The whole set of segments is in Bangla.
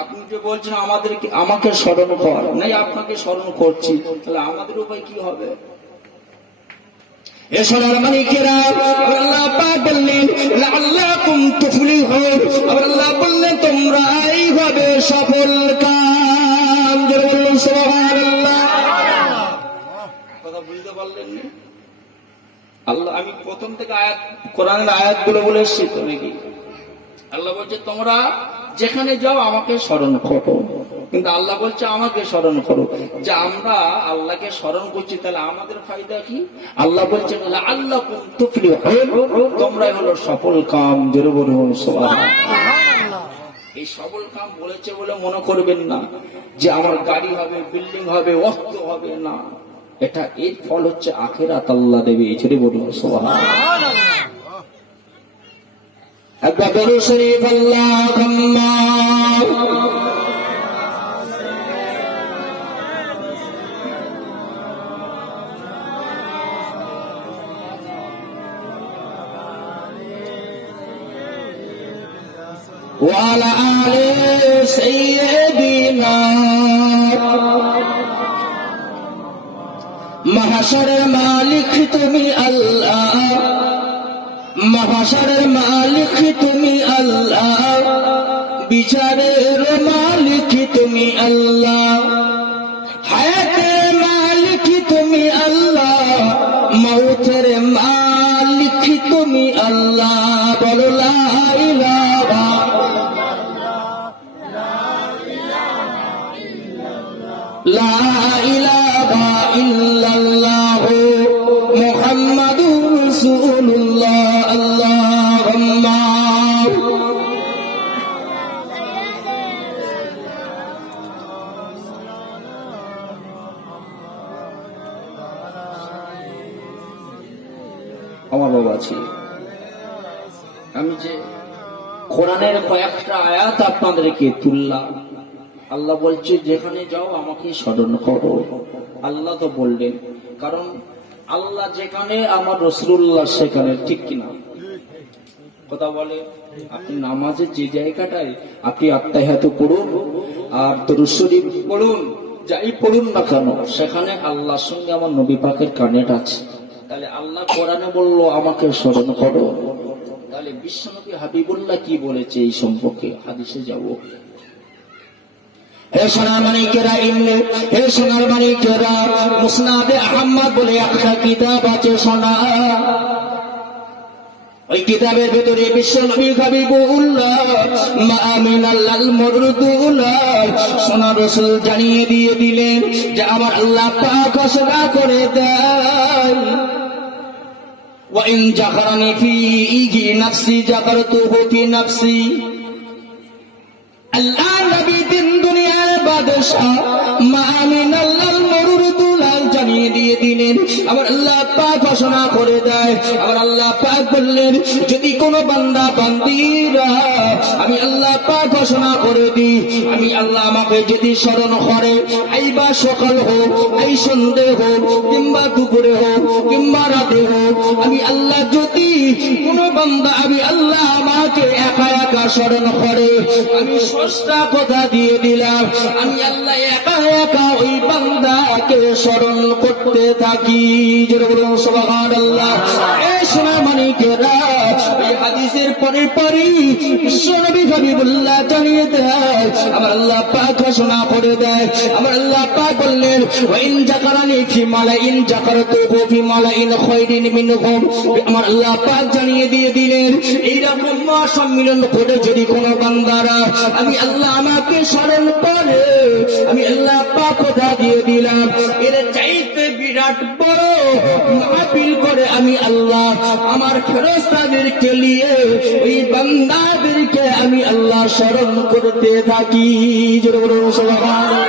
আপনি যে বলছেন আমাকে স্মরণ কর, নাই আপনাকে স্মরণ করছি, তাহলে আমাদের উপায় কি হবে? সোনার মানিকেরা, আল্লাহ পাক বললেন লাআল্লাকুম তুফলিহুন, আল্লাহ বললেন তোমরা এইভাবে সফল কাম। জোরে বলুন সুবহানাল্লাহ। কথা বুঝতে পারলেন না? আল্লাহ, আমি প্রথম থেকে কোরআনের আয়াতগুলো বলে এসেছি তো নাকি? আল্লাহ বলছে তোমরা যেখানে যাও আমাকে স্মরণ করো, কিন্তু আল্লাহ বলছে আমাকে স্মরণ করো। যে আমরা আল্লাহকে স্মরণ করছি, তাহলে আমাদের ফায়দা কি? আল্লাহ বলছেন লাআল্লাকুম তুফলিহুন, তোমরাই হলো সফল কাম। জোরে বলুন সুবহানাল্লাহ। এই সফল কাম বলেছে বলে মনে করবেন না যে আমার গাড়ি হবে, বিল্ডিং হবে, অস্ত্র হবে, না। এটা এর ফল হচ্ছে আখিরাত আল্লাহ দেবে। জোরে বলুন সুবহানাল্লাহ। একবার দরুদ শরীফ আল্লাহুম্মা ওয়া আলা আলি সাইয়্যিদিনা। মাহশরের মালিক তুমি আল্লাহ, মাহশরের মালিক তুমি আল্লাহ, বিচারের মালিক তুমি আল্লাহ, হায়াতের মালিক তুমি আল্লাহ, মৌতের মালিক তুমি আল্লাহ। বলো লা ইলাহা লা ইলাহা ইল্লাল্লাহ মুহাম্মাদুর রাসূলুল্লাহ। আল্লাহুম্মা আমার বাবা আছে। আমি যে কোরআনের কয়েকটা আয়াত আপনাদেরকে তুললাম, আল্লাহ বলছে যেখানে যাও আমাকে স্মরণ করো। আল্লাহ তো বললেন, কারণ আল্লাহ যেখানে আমার রাসূলুল্লাহ সেখানে, ঠিক কিনা? কথা বলে। আপনি নামাজের যে জায়গাটায় আপনি আত্তাহিয়াত পড়ুন আর দরুদ শরীফ পড়ুন, যাই পড়ুন না কেন, সেখানে আল্লাহর সঙ্গে আমার নবী পাকের কানেক্ট আছে। তাহলে আল্লাহ কোরআনে বললো আমাকে স্মরণ করো, তাহলে বিশ্বনবী হাবিবুল্লাহ কি বলেছে এই সম্পর্কে? হাদিসে যাব। হে সোনার মানিকেরা, হে সোনার মানিকেরা, মুসনাদে আহমদ বলে একটা কিতাব আছে সোনা। ওই কিতাবের ভিতরে বিশ্বনবী হাবিবুল্লাহ মা আমিনাল মুরদুল্লাহ সোনা রাসূল জানিয়ে দিয়ে দিলেন যে আমার আল্লাহ পাক ঘোষণা করে দেয়, ওয়া ইন জাকারানি ফি নাফসি জাকারতুহু ফি নাফসি। আল্লাহ নবী দিন দুনিয়ার বাদশা মা আমিনাল মুরদুল্লাহ জানিয়ে দিয়ে দিলেন, আমার আল্লাহ পাক ঘোষণা করে দেয়, আমার আল্লাহ পাক বললেন যদি কোনো বান্দা বান্দিরা আমি আল্লাহ পাক ঘোষণা করে দিই, আমি আল্লাহ আমাকে যদি স্মরণ করে, আইবা সকাল হোক, আই সন্ধ্যে হোক, কিংবা দুপুরে হোক, কিংবা রাতে হোক, আমি আল্লাহ যদি কোনো বান্দা আমি আল্লাহ আমাকে একা একা স্মরণ করে, আমি স্রষ্টা কথা দিয়ে দিলাম, আমি আল্লাহ একা একা ওই বান্দাকে স্মরণ করতে থাকি। জোরে বলুন সুবহানাল্লাহ। এই সোনা মানিকেরা, এই হাদিসের পরের পরই বিশ্বনবী হাবিবুল্লাহ জানিয়ে দেয়, আমার আল্লাহ পাক ঘোষণা করে দেয়, আমার আল্লাহ পাক বললেন ওয়া ইন জাকারানি ফি মালাইন জাকারতুহু ফি মালাইন খায়রিন মিনহুম। আমার আল্লাহ পাক জানিয়ে দিয়ে দিলেন এইরকম মহাসম্মিলন করে যদি কোনো বান্দারা আমি আল্লাহ আমাকে স্মরণ করে, আমি আল্লাহ পাক কথা দিয়ে দিলাম এর চাইতে বিরাট বড় মাহফিল করে আমি আল্লাহ আমার ফেরেশতাদেরকে নিয়ে ওই বান্দাদেরকে আমি আল্লাহ স্মরণ করতে থাকি। জোরে বলুন সুবহানাল্লাহ।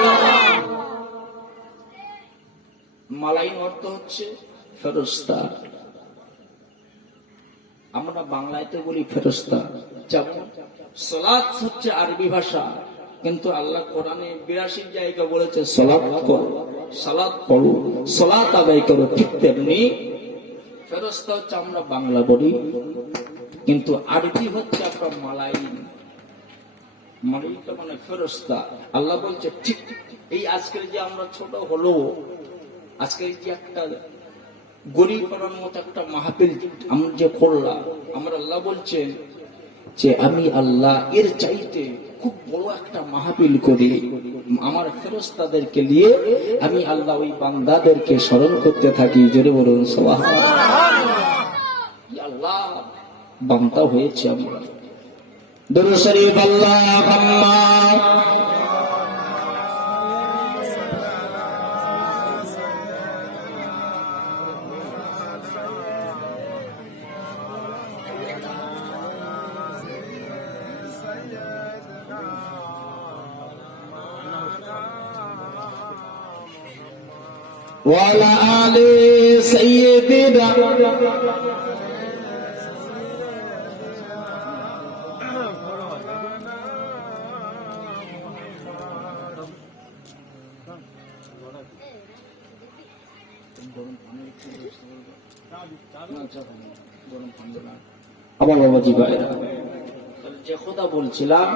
মালাইন অর্থ হচ্ছে ফেরেশতা, আমরা বাংলাতে বলি ফেরেশতা। যেমন সালাত হচ্ছে আরবি ভাষা, কিন্তু আল্লাহ কোরআনে 82 জায়গা বলেছে সালাত করো, সালাত পড়ো, সালাত আদায় করো। ঠিক তেমনি ফেরেশতা হচ্ছে আমরা বাংলা বলি, কিন্তু আরবি হচ্ছে আপনার মালাইন। মালাইকা মানে ফেরেশতা। আল্লাহ বলছে ঠিক এই আজকের যে আমরা ছোট হলো, আজকে যে একটা গরিব করার মতো একটা মাহফিল আমরা যে করলাম, আমার আল্লাহ বলছেন যে আমি আল্লাহ এর চাইতে খুব বড় একটা মাহফিল করি আমার ফেরেশতাদেরকে নিয়ে, আমি আল্লাহ ওই বান্দাদেরকে স্মরণ করতে থাকি। জোরে বলুন সুবহানাল্লাহ। আল্লাহ বান্দা হয়েছে আমরা। দুরূদ শরীফ আল্লাহুম্মা ওয়ালা আলি সাইয়্যিদিনা আমার বাবাজি ভাইরা, যে কথা বলছিলাম,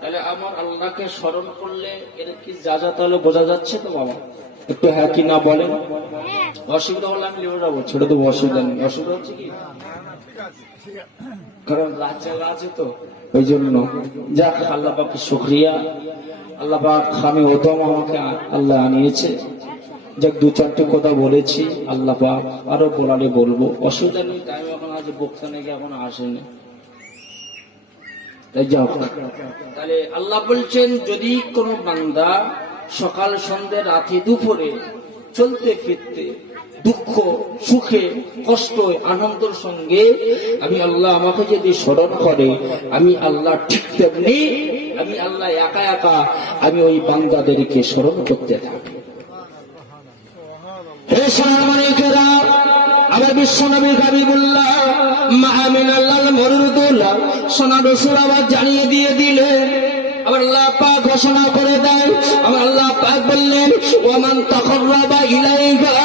তাহলে আমার আল্লাহকে স্মরণ করলে এর কি যা যা তাহলে বোঝা যাচ্ছে তো বাবা? একটু হ্যাঁ কি না বলেন। অসুবিধা হলে আমি লিখে যাবো, ছোট তো অসুবিধা নেই। অসুবিধা হচ্ছে কি, কারণ রাজ্যে আছে তো ওই জন্য। যাক, আল্লাহ পাকের শুকরিয়া। আল্লাহ পাক আমি ওতম আমাকে আল্লাহ আনিয়েছে। যাক, দু চারটে কথা বলেছি, আল্লাহ পাক আরো বলালে বলবো, অসুবিধা নেই। টাইম এখন আজ বক্তা নাকি এখন আসেনি, তাই যাও। তাহলে আল্লাহ বলছেন যদি কোনো বান্দা সকাল সন্ধ্যে রাতে দুপুরে চলতে ফিরতে দুঃখ সুখে কষ্ট আনন্দের সঙ্গে আমি আল্লাহ আমাকে যদি স্মরণ করে, আমি আল্লাহ ঠিক তেমনি আমি আল্লাহ একা একা আমি ওই বান্দাদেরকে স্মরণ করতে থাকি। হে সামানিকেরা, আমার বিশ্বনবী হাবিবুল্লাহ মাআমিনাল্লাহ মরুদুল্লাহ সোনা রাসূল আবার জানিয়ে দিয়ে দিলেন। আমার আল্লাহ পাক ঘোষণা করে দেন, আমার আল্লাহ পাক বললেন ওয়ামান তাকাররাবা ইলাইকা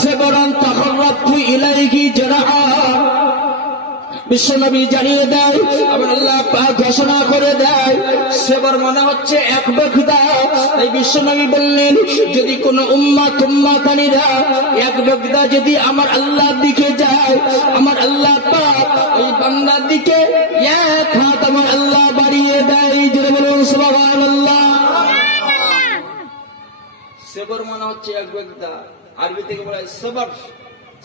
সাবরান তাকাররাবতু ইলাইহি জারাহা। বিশ্বনবী জানিয়ে দেয়, আমার আল্লাহ পাক ঘোষণা করে দেয়, সেবার মানে হচ্ছে এক ব্যক্তি। তাই বিশ্বনবী বললেন যদি কোন উম্মাতানিরা এক ব্যক্তি যদি আমার আল্লাহর দিকে যায়, আমার আল্লাহ পাক ওই বান্দার দিকে এক হাত আমার আল্লাহ বাড়িয়ে দেয়। জোরে বলুন সুবহানাল্লাহ। সেবার মানে হচ্ছে এক ব্যক্তি, আরবি থেকে বলা হয় সবর।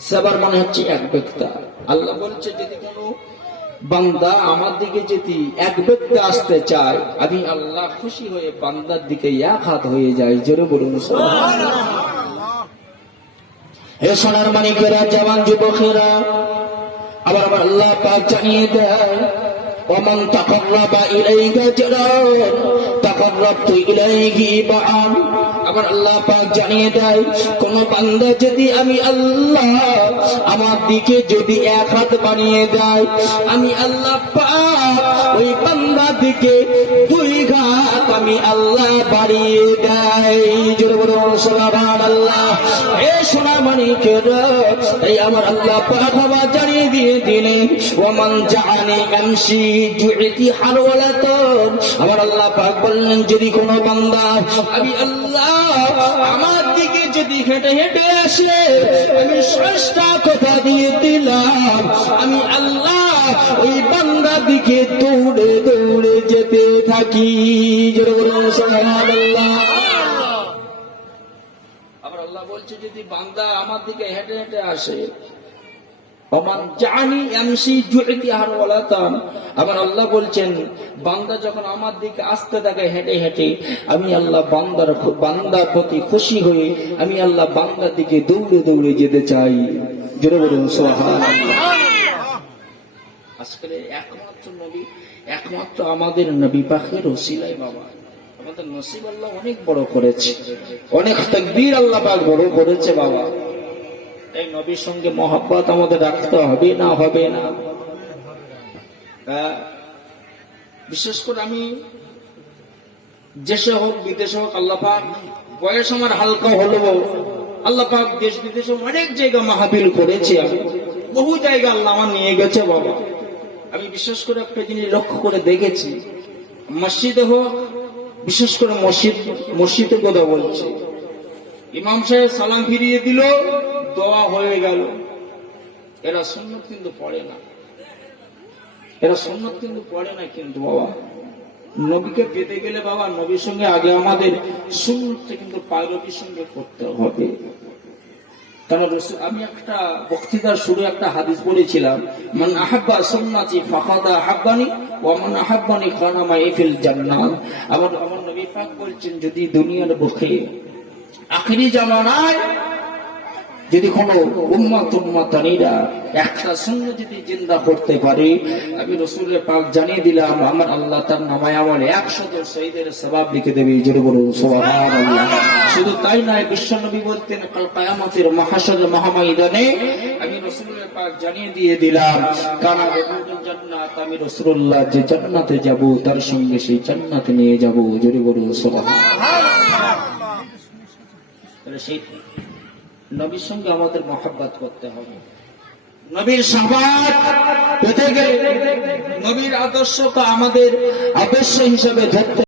সবর মানে হচ্ছে এক ব্যক্তি। আল্লাহ বলছে যদি কোন বান্দা আমার দিকে যদি এক ব্যক্তি আসতে চায়, আমি আল্লাহ খুশি হয়ে বান্দার দিকে এক হাত হয়ে যায়। জোরে বলুন সুবহানাল্লাহ। হে সোনার মানিকেরা, জওয়ান যুবকেরা, আবার আমার আল্লাহ পাক জানিয়ে দেয় ওমান তাকাররাবা ইলাইকা জারান তাকাররাবতু ইলাইহি বাআন। আবার আল্লাহ পাক জানিয়ে দেয় কোন বান্দা যদি আমি আল্লাহ আমার দিকে যদি এক হাত বাড়িয়ে দেয়, আমি আল্লাহ পাক ওই বান্দার দিকে দুই হাত আমি আল্লাহ বাড়িয়ে দেয়। জোরে বলুন সুবহানাল্লাহ। হে সোনা মানিকেরা, এই আমার আল্লাহ পাক আবার জানিয়ে দিয়ে দিলেন ওমান জাআনি আমশি জুইতি হারওয়ালাতান। আমার আল্লাহ পাক বললেন যদি কোন বান্দা আমি আল্লাহ আমার দিকে যদি হেঁটে হেঁটে আসে, আমি ষষ্ঠটা কথা দিয়ে দিলাম, আমি আল্লাহ ওই বান্দার দিকে দৌড়ে দৌড়ে যেতে থাকি। জোরে বলুন সুবহানাল্লাহ। আবার আল্লাহ বলছে যদি বান্দা আমার দিকে হেঁটে হেঁটে আসে, আবার আল্লাহ বলছেন বান্দা যখন আমার দিকে আসতে থাকে হেঁটে হেঁটে, আমি আল্লাহ বান্দার প্রতি খুশি হয়ে আমি আল্লাহ বান্দার দিকে দৌড়ে দৌড়ে যেতে চাই। জোরে বলুন সুবহানাল্লাহ। আজকে একমাত্র নবী, একমাত্র আমাদের নবী পাকের ওসিলায় বাবা আমাদের নসিব আল্লাহ অনেক বড় করেছে, অনেক তাকবীর আল্লাহ পাক বড় করেছে বাবা। এই নবীর সঙ্গে মহব্বত আমাদের রাখতে হবে না হবে না? বিশেষ করে আমি দেশে হোক বিদেশে হোক, আল্লাহ পাক বয়স আমার হালকা হলেও আল্লাহ পাক দেশ বিদেশে অনেক জায়গা মাহফিল করেছি, আমি বহু জায়গা আল্লাহ আমার নিয়ে গেছে বাবা। আমি বিশেষ করে একটা জিনিস লক্ষ্য করে দেখেছি, মসজিদে হোক, বিশেষ করে মসজিদের কথা বলছে, ইমাম সাহেব সালাম ফিরিয়ে দিল, দোয়া হয়ে গেল, এরা সুন্নত কিন্তু পড়ে না, এরা সুন্নত কিন্তু পড়ে না। কিন্তু বাবা নবীকে পেতে গেলে বাবা নবীর সঙ্গে আগে আমাদের সুন্নতটা কিন্তু পায়রবির সঙ্গে করতে হবে। কারণ আমি একটা বক্তৃতার শুরু একটা হাদিস পড়েছিলাম, মান আহাব্বা সুন্নতি ফাকাদ আহাব্বানি ওয়া মান আহাব্বানি কানা মাই ফিল জান্নাহ। আমার নবী পাক বলছেন, যদি দুনিয়ার বুকে আখিরি জামানায় যদি কোনো উম্মতানিরা একটা সুন্নাত যদি জিন্দা করতে পারে, আমি রাসূলের পাক জানিয়ে দিলাম আমার আল্লাহ তার নামায় আমার 100 শহীদের সওয়াব লিখে দেবে। জোরে বলুন সুবহানাল্লাহ। শুধু তাই নয়, বিশ্বনবী বলতেন কাল কিয়ামতের মাহশরের মহাময়দানে আমি রাসূলের পাক জানিয়ে দিয়ে দিলাম কানা রহুল জান্নাত, আমি রাসূলুল্লাহ যে জান্নাতে যাব তার সঙ্গে সেই জান্নাতে নিয়ে যাব। জোরে বলুন সুবহানাল্লাহ। সেই নবীর সঙ্গে আমাদের মহব্বত করতে হবে। নবীর শাফাত পেতে গেলে নবীর আদর্শকে আমাদের আদর্শ হিসেবে ধরতে